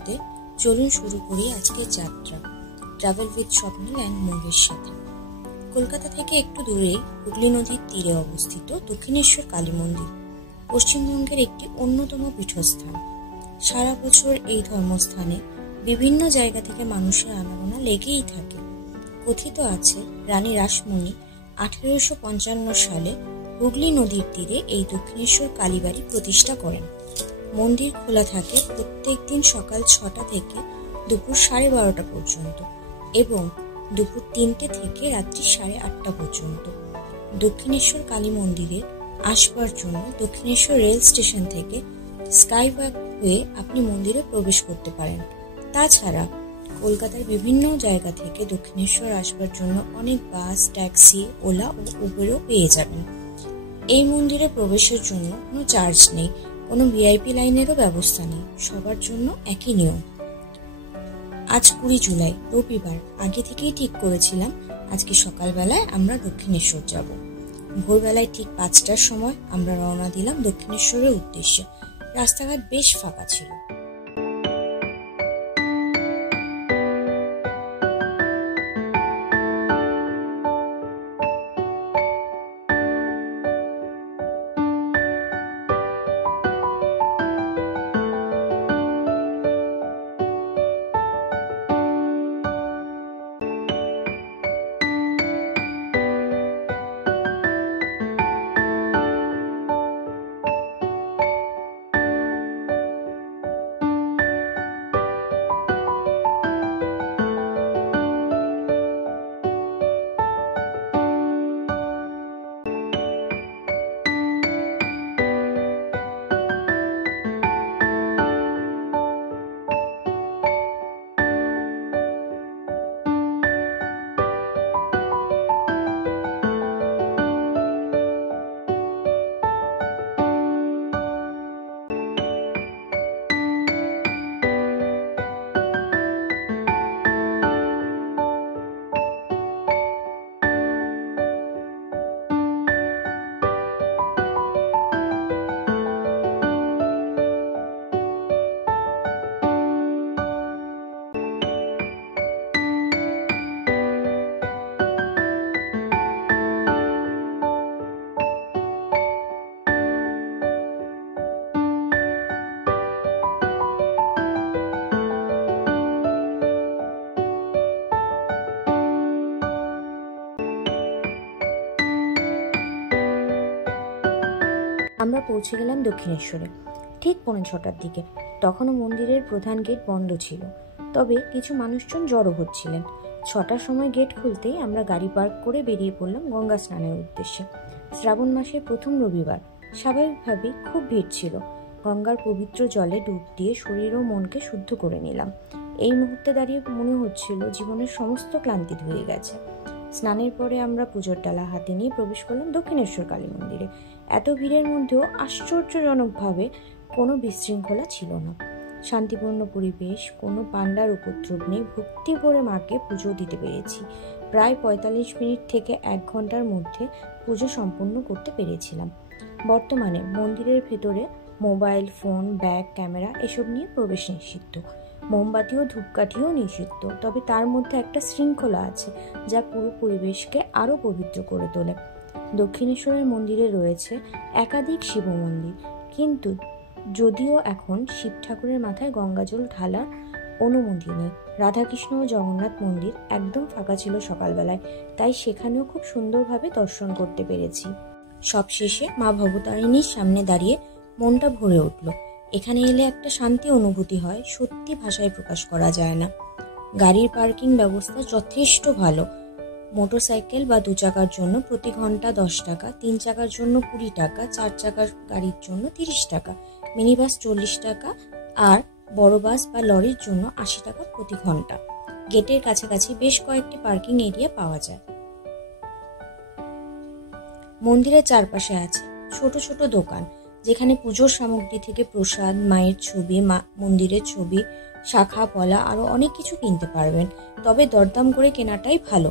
ভিডিওতে চলুন শুরু করি আজকের যাত্রা ট্রাভেল উইথ স্বপ্নিল অ্যান্ড মৌয়ের সাথে। কলকাতা থেকে একটু দূরে হুগলি নদীর তীরে অবস্থিত দক্ষিণেশ্বর কালী মন্দির পশ্চিমবঙ্গের একটি অন্যতম পীঠস্থান। সারা বছর এই ধর্মস্থানে বিভিন্ন জায়গা থেকে মানুষের আনাগোনা লেগেই থাকে। কথিত আছে রানী রাসমণি 1855 সালে হুগলি নদীর তীরে এই দক্ষিণেশ্বর কালীবাড়ি প্রতিষ্ঠা করেন। মন্দির খোলা থাকে প্রত্যেক দিন সকাল 6টা থেকে দুপুর 12:30 পর্যন্ত এবং দুপুর 3টে থেকে রাত্রি 8:30 পর্যন্ত। দক্ষিণেশ্বর কালী মন্দিরে আসবার জন্য দক্ষিণেশ্বর রেল স্টেশন থেকে স্কাইওয়াক হয়ে আপনি মন্দিরে প্রবেশ করতে পারেন। তাছাড়া কলকাতার বিভিন্ন জায়গা থেকে দক্ষিণেশ্বর আসবার জন্য অনেক বাস, ট্যাক্সি, ওলা ও উবেরও পেয়ে যাবেন। এই মন্দিরে প্রবেশের জন্য কোনো চার্জ নেই, কোনো ভিআইপি লাইনেরও ব্যবস্থা নেই, সবার জন্য একই নিয়ম। আজ 20 জুলাই রবিবার। আগে থেকেই ঠিক করেছিলাম আজকে সকালবেলায় আমরা দক্ষিণেশ্বর যাব। ভোরবেলায় ঠিক 5টার সময় আমরা রওনা দিলাম দক্ষিণেশ্বরের উদ্দেশ্যে। রাস্তাঘাট বেশ ফাঁকা ছিল। আমরা পৌঁছে গেলাম দক্ষিণেশ্বরে ঠিক 5:45টার দিকে। তখনও মন্দিরের প্রধান গেট বন্ধ ছিল, তবে কিছু মানুষজন জড়ো হচ্ছিলেন। 6টার সময় গেট খুলতেই আমরা গাড়ি পার্ক করে বেরিয়ে পড়লাম গঙ্গা স্নানের উদ্দেশ্যে। শ্রাবণ মাসের প্রথম রবিবার, স্বাভাবিকভাবেই খুব ভিড় ছিল। গঙ্গার পবিত্র জলে ডুব দিয়ে শরীর ও মনকে শুদ্ধ করে নিলাম। এই মুহূর্তে দাঁড়িয়ে মনে হচ্ছিল জীবনের সমস্ত ক্লান্তি ধুয়ে গেছে। স্নানের পরে আমরা পুজোর ডালা হাতে নিয়ে প্রবেশ করলাম দক্ষিণেশ্বর কালী মন্দিরে। এত ভিড়ের মধ্যেও আশ্চর্যজনকভাবে কোনো বিশৃঙ্খলা ছিল না। শান্তিপূর্ণ পরিবেশ, কোনো পান্ডার উপদ্রব নেই। ভক্তি ভরে মাকে পুজো দিতে পেরেছি। প্রায় 45 মিনিট থেকে 1 ঘন্টার মধ্যে পুজো সম্পন্ন করতে পেরেছিলাম। বর্তমানে মন্দিরের ভেতরে মোবাইল ফোন, ব্যাগ, ক্যামেরা এসব নিয়ে প্রবেশ নিষিদ্ধ। মোমবাতি ও ধূপকাঠিও নিষিদ্ধ, তবে তার মধ্যে একটা শৃঙ্খলা আছে যা পুরো পরিবেশকে আরও পবিত্র করে তোলে। দক্ষিণেশ্বরের মন্দিরে রয়েছে একাধিক শিব মন্দির, কিন্তু যদিও এখন শিব ঠাকুরের মাথায় গঙ্গাজল ঢালার অনুমতি নেই। রাধাকৃষ্ণ ও জগন্নাথ মন্দির একদম ফাঁকা ছিল সকালবেলায়, তাই সেখানেও খুব সুন্দরভাবে দর্শন করতে পেরেছি। সবশেষে মা ভবতারিণীর সামনে দাঁড়িয়ে মনটা ভরে উঠল। এখানে এলে একটা শান্তি অনুভূতি হয়, সত্যি ভাষায় প্রকাশ করা যায় না। গাড়ির পার্কিং ব্যবস্থা যথেষ্ট ভালো। মোটরসাইকেল বা 2 চাকার জন্য প্রতি ঘন্টা 10 টাকা, 3 চাকার জন্য 20 টাকা, 4 চাকার গাড়ির জন্য 30 টাকা, মিনি বাস 40 টাকা আর বড় বাস বা লরির জন্য 80 টাকা প্রতি ঘন্টা। গেটের কাছাকাছি বেশ কয়েকটি পার্কিং এরিয়া পাওয়া যায়। মন্দিরের চারপাশে আছে ছোট ছোট দোকান, যেখানে পুজোর সামগ্রী থেকে প্রসাদ, মায়ের ছবি, মন্দিরের ছবি, শাখা, পলা আরও অনেক কিছু কিনতে পারবেন। তবে দরদাম করে কেনাটাই ভালো।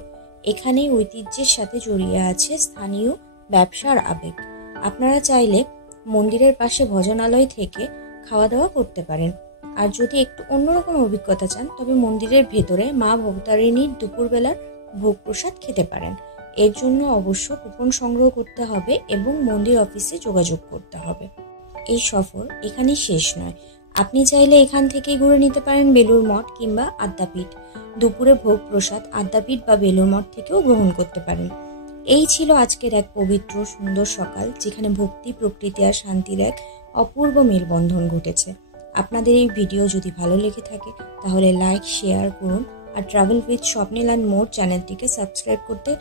এখানেই ঐতিহ্যের সাথে জড়িয়ে আছে স্থানীয় ব্যবসার আবেগ। আপনারা চাইলে মন্দিরের পাশে ভজনালয় থেকে খাওয়া দাওয়া করতে পারেন। আর যদি একটু অন্যরকম অভিজ্ঞতা চান তবে মন্দিরের ভেতরে মা ভবতারিণীর দুপুরবেলার ভোগ প্রসাদ খেতে পারেন। এর জন্য অবশ্য কুপন সংগ্রহ করতে হবে এবং মন্দির অফিসে যোগাযোগ করতে হবে। এই সফর এখানে শেষ নয়, আপনি চাইলে এখান থেকেই ঘুরে নিতে পারেন বেলুড় মঠ কিংবা আদ্যাপীঠ। দুপুরে ভোগ প্রসাদ আদ্যাপীঠ বা বেলুড় মঠ থেকেও গ্রহণ করতে পারেন। এই ছিল আজকের এক পবিত্র সুন্দর সকাল, যেখানে ভক্তি, প্রকৃতি আর শান্তির এক অপূর্ব মেলবন্ধন ঘটেছে। আপনাদের এই ভিডিও যদি ভালো লেগে থাকে তাহলে লাইক, শেয়ার করুন আর travel with Swapnil and more চ্যানেলটিকে সাবস্ক্রাইব করতে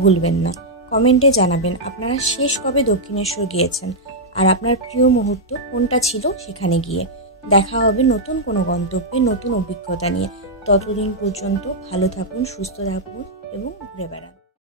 ভুলবেন না। কমেন্টে জানাবেন আপনারা শেষ কবে দক্ষিণেশ্বর গিয়েছেন আর আপনার প্রিয় মুহূর্ত কোনটা ছিল সেখানে গিয়ে। দেখা হবে নতুন কোনো গন্তব্যে নতুন অভিজ্ঞতা নিয়ে। ততদিন পর্যন্ত ভালো থাকুন, সুস্থ থাকুন এবং ঘুরে বেড়ান।